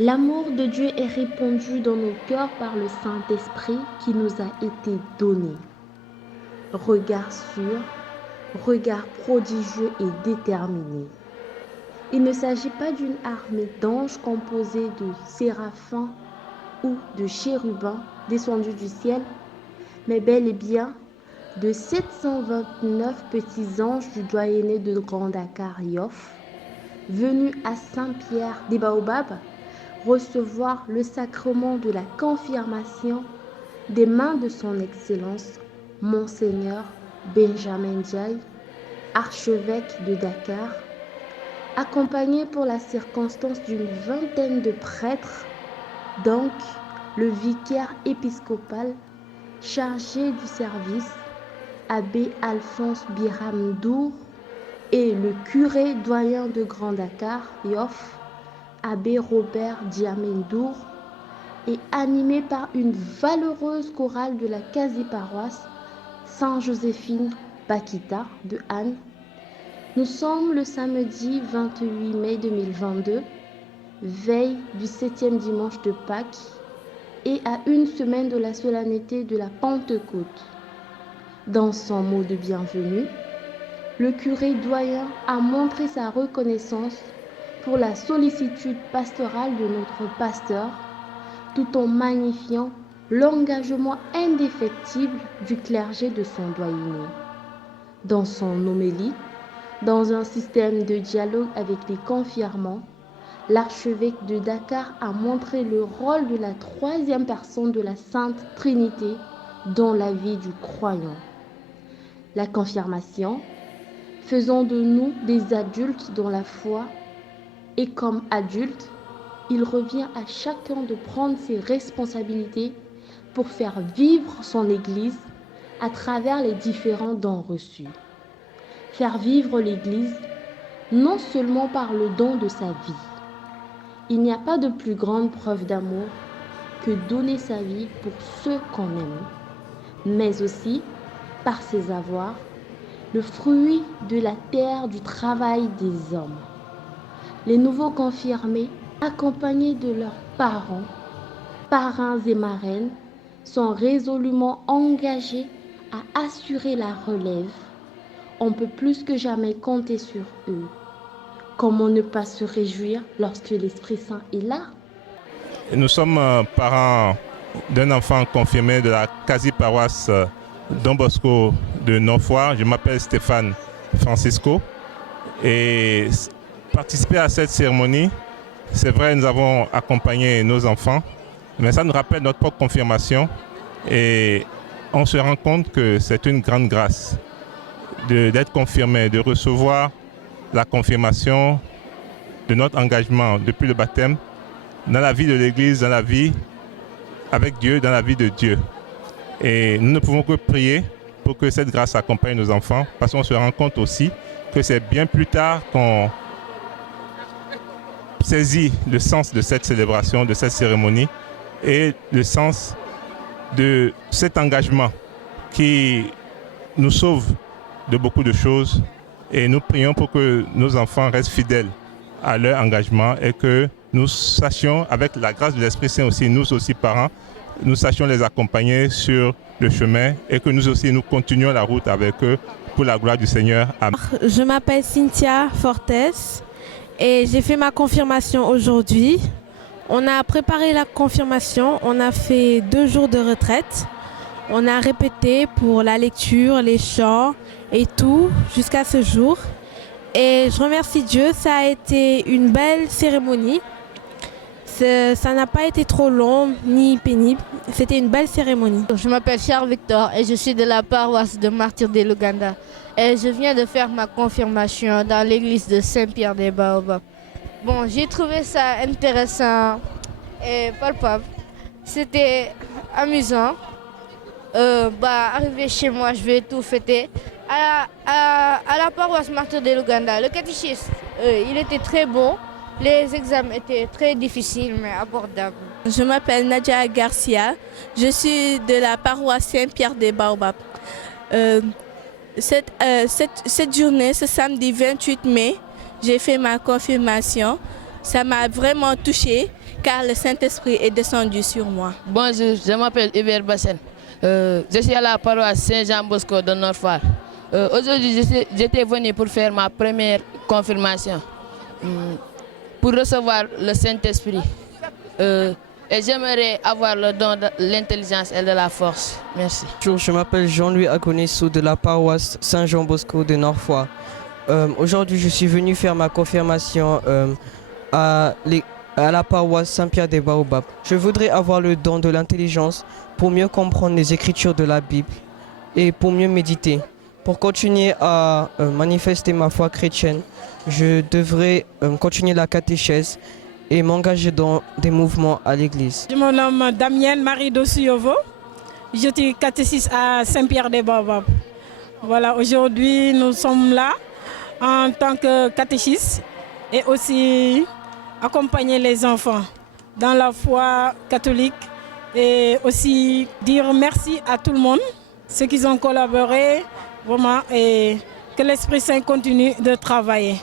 L'amour de Dieu est répandu dans nos cœurs par le Saint-Esprit qui nous a été donné. Regard sûr, regard prodigieux et déterminé. Il ne s'agit pas d'une armée d'anges composée de séraphins ou de chérubins descendus du ciel, mais bel et bien de 729 petits anges du doyenné de Grand Dakar Yoff, venus à Saint-Pierre des Baobabs recevoir le sacrement de la confirmation des mains de son Excellence, Monseigneur Benjamin Ndiaye, archevêque de Dakar, accompagné pour la circonstance d'une vingtaine de prêtres, donc le vicaire épiscopal chargé du service, abbé Alphonse Biram Ndour, et le curé doyen de Grand Dakar, Yoff, abbé Robert Diamé Ndour, et animé par une valeureuse chorale de la quasi-paroisse Saint-Joséphine Bakita de Anne. Nous sommes le samedi 28 mai 2022, veille du 7e dimanche de Pâques et à une semaine de la solennité de la Pentecôte. Dans son mot de bienvenue, le curé doyen a montré sa reconnaissance pour la sollicitude pastorale de notre pasteur, tout en magnifiant l'engagement indéfectible du clergé de son doyenné. Dans son homélie, dans un système de dialogue avec les confirmants, l'archevêque de Dakar a montré le rôle de la troisième personne de la Sainte Trinité dans la vie du croyant. La confirmation, faisant de nous des adultes dans la foi, et comme adultes, il revient à chacun de prendre ses responsabilités pour faire vivre son Église à travers les différents dons reçus. Faire vivre l'Église non seulement par le don de sa vie. Il n'y a pas de plus grande preuve d'amour que donner sa vie pour ceux qu'on aime, mais aussi par ses avoirs, le fruit de la terre du travail des hommes. Les nouveaux confirmés, accompagnés de leurs parents, parrains et marraines, sont résolument engagés à assurer la relève. On peut plus que jamais compter sur eux. Comment ne pas se réjouir lorsque l'Esprit Saint est là? Nous sommes parents d'un enfant confirmé de la quasi-paroisse Don Bosco de Nonfoire. Je m'appelle Stéphane Francisco et participer à cette cérémonie, c'est vrai, nous avons accompagné nos enfants, mais ça nous rappelle notre propre confirmation et on se rend compte que c'est une grande grâce d'être confirmé, de recevoir la confirmation de notre engagement depuis le baptême dans la vie de l'Église, dans la vie avec Dieu, dans la vie de Dieu. Et nous ne pouvons que prier pour que cette grâce accompagne nos enfants, parce qu'on se rend compte aussi que c'est bien plus tard qu'on saisit le sens de cette célébration, de cette cérémonie et le sens de cet engagement qui nous sauve de beaucoup de choses. Et nous prions pour que nos enfants restent fidèles à leur engagement et que nous sachions, avec la grâce de l'Esprit Saint aussi, nous aussi parents, nous sachions les accompagner sur le chemin et que nous aussi nous continuions la route avec eux pour la gloire du Seigneur. Amen. Je m'appelle Cynthia Fortes et j'ai fait ma confirmation aujourd'hui. On a préparé la confirmation, on a fait 2 jours de retraite. On a répété pour la lecture, les chants et tout jusqu'à ce jour. Et je remercie Dieu, ça a été une belle cérémonie. Ça n'a pas été trop long ni pénible. C'était une belle cérémonie. Je m'appelle Charles Victor et je suis de la paroisse de Martyrs de l'Ouganda. Et je viens de faire ma confirmation dans l'église de Saint-Pierre des Baobabs. Bon, j'ai trouvé ça intéressant et palpable. C'était amusant. Arrivé chez moi, je vais tout fêter. À la paroisse Martyrs de l'Ouganda, le catéchisme, il était très bon. Les examens étaient très difficiles mais abordables. Je m'appelle Nadia Garcia. Je suis de la paroisse Saint-Pierre des Baobabs. Cette journée, ce samedi 28 mai, j'ai fait ma confirmation. Ça m'a vraiment touchée car le Saint-Esprit est descendu sur moi. Bonjour, je m'appelle Hubert Bassel. Je suis à la paroisse Saint-Jean-Bosco de Nord-Foire. Aujourd'hui, j'étais venu pour faire ma première confirmation, pour recevoir le Saint-Esprit. Et j'aimerais avoir le don de l'intelligence et de la force. Merci. Bonjour, je m'appelle Jean-Louis Agonissou de la paroisse Saint-Jean-Bosco de Nord-Foire. Aujourd'hui, je suis venu faire ma confirmation à la paroisse Saint-Pierre des Baobabs. Je voudrais avoir le don de l'intelligence pour mieux comprendre les écritures de la Bible et pour mieux méditer. Pour continuer à manifester ma foi chrétienne, je devrais continuer la catéchèse et m'engager dans des mouvements à l'église. Je me nomme Damienne Marie Dossuyovo. Je suis catéchiste à Saint-Pierre des Baobabs. Voilà, aujourd'hui nous sommes là en tant que catéchistes et aussi accompagner les enfants dans la foi catholique et aussi dire merci à tout le monde, ceux qui ont collaboré vraiment, et que l'Esprit Saint continue de travailler.